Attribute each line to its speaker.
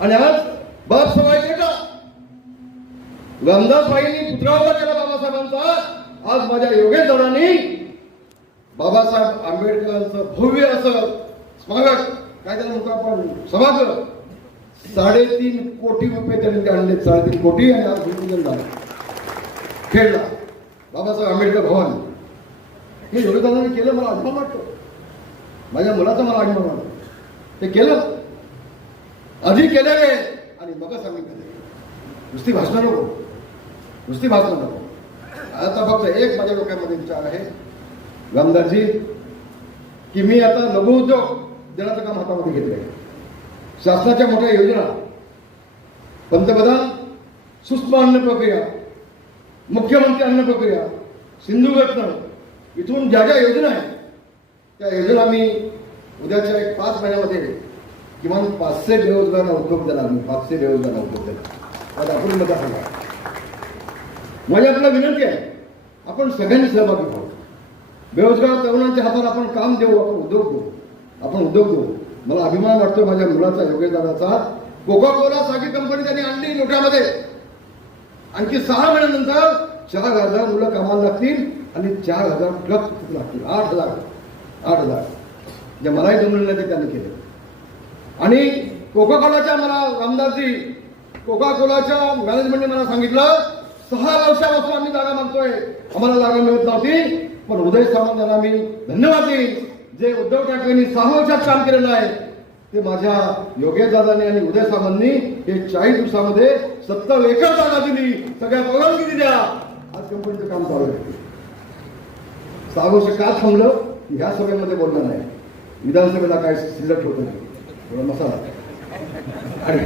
Speaker 1: आणि आज बाप सवायचे का रामदासबाईंनी पुतळा केला बाबासाहेबांचा आज माझ्या योगेश्वरांनी बाबासाहेब आंबेडकरांचं भव्य असं स्वागत काय त्याला म्हणतो आपण? सभागृह. साडेतीन कोटी रुपये त्यांनी ते आणले साडेतीन कोटी आणि आज भूमिजन झालं. खेळला. बाबासाहेब आंबेडकर भवन. हे योगदानाने केलं मला अभिमान वाटतो. माझ्या मुलाचा मला अभिमान वाटतो. ते केलं. आधी केले आणि मग सांगितलं. नुसती भाषणं नको. नुसती भाषणं नको. आता फक्त एक माझ्या डोक्यामध्ये विचार आहे. रामदासजी की मी आता लघु उद्योग देण्याचं काम हातामध्ये घेतलंय. शासनाच्या मोठ्या योजना. पंतप्रधान सूक्ष्म अन्न प्रक्रिया. मुख्यमंत्री अन्न प्रक्रिया. सिंधुरत्न इथून ज्या ज्या योजना आहेत त्या योजना मी उद्याच्या एक पाच महिन्यामध्ये किमान पाचशे बेरोजगारांना उद्योग देणार मी पाचशे बेरोजगारांना उद्योग देणार. आज आपण मजा सांगा. माझी आपल्याला विनंती आहे आपण सगळ्यांनी सहभागी व्हावं बेरोजगार तरुणांच्या हातात आपण काम देऊ आपण उद्योग देऊ आपण उद्योग देऊ मला अभिमान वाटतो माझ्या मुलाचा योगेदाराचा कोका कोला साखी कंपनी त्यांनी आणली मोठ्यामध्ये आणखी सहा महिन्यानंतर चार हजार मुलं कामाला लागतील आणि चार हजार ट्रक लागतील. आठ हजार. आठ हजार. जे मलाही जमलेलं नाही ते त्यांनी केले. आणि कोका कोलाच्या मला रामदासजी कोका कोलाच्या मॅनेजमेंटने मला सांगितलं सहा वर्षापासून आम्ही जागा मागतोय आम्हाला जागा मिळत नव्हती पण उदय सावंत यांना मी धन्यवाद देईन. जे उद्धव ठाकरेंनी सहा वर्षात काम केलेलं आहे ते माझ्या योगेश दादांनी आणि उदय सामंतनी हे चाळीस दिवसामध्ये सत्तर एकर जागा दिली. सगळ्या परवानगी दिल्या आज कंपनीचं काम चालू आहे. सहा वर्ष का थांबलं ह्या सभेमध्ये बोलणार नाही. विधानसभेला काय सिलेक्ट होत नाही は正だ。あれ